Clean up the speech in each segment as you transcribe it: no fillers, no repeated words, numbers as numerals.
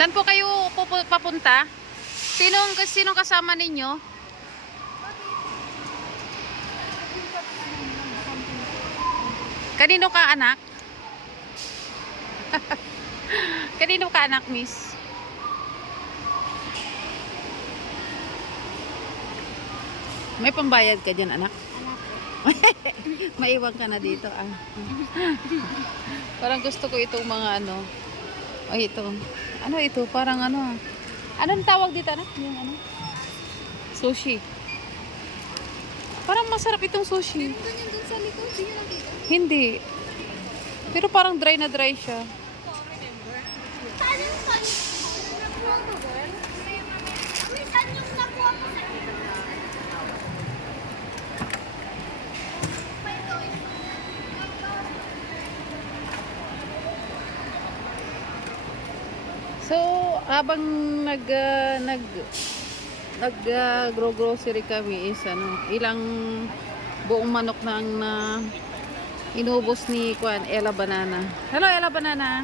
Saan po kayo papunta? Sinong kasama ninyo? Kanino ka anak? Kanino ka anak, miss? May pambayad ka dyan, anak? Maiwan ka na dito, ah. Parang gusto ko itong mga ano. Ay, ito. Ano ito? Parang ano. Anong tawag dito, anak? Yung ano? Sushi. Parang masarap itong sushi. Meron yung dun sa likod, hindi nyo nakita? Hindi. Pero parang dry na dry siya. Saan yung saan? Nakuha ko ba? May saan yung nakuha ko sa So, habang grocery kami is ano, ilang buong manok na ang inubos ni Kwan, Ella Banana. Hello, Ella Banana.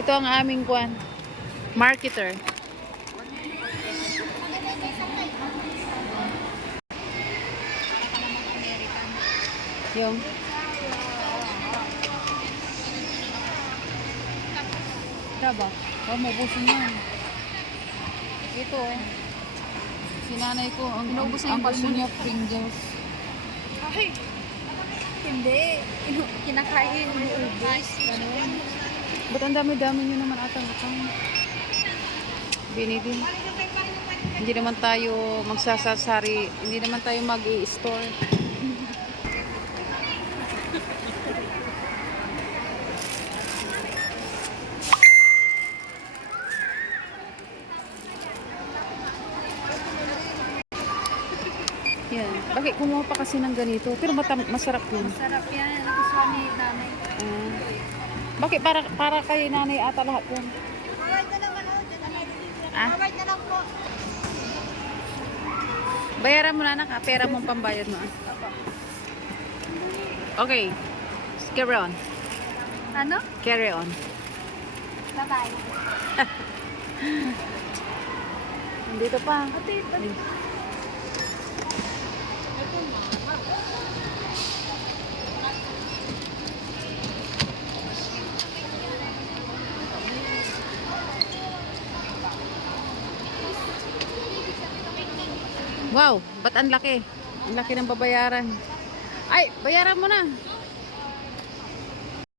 Ito ang aming Kwan, marketer. Yung diba? Oh, mabusin yan. Ito oh. Si nanay ko, ang gusto niya Pringles. Ay! Hindi. Kinakain. Inuubos. Ganun. Ba't ang dami-dami nyo naman atang utang? Binibin. Hindi naman tayo magsasasari. Hindi naman tayo mag-i-store. Yan. Bakit kumuha pa kasi ng ganito? Pero masarap yun. Sarap yan. Nagustuhan ni nanay. Bakit para kay nanay ata lahat yun? Alright na naman. Alright na lang po. Bayaran mo na anak, pera mong pambayad mo. Okay. Carry on. Ano? Carry on. Bye-bye. Dito pa. Wow, ba't ang laki? Ang laki ng babayaran. Ay, bayaran mo na.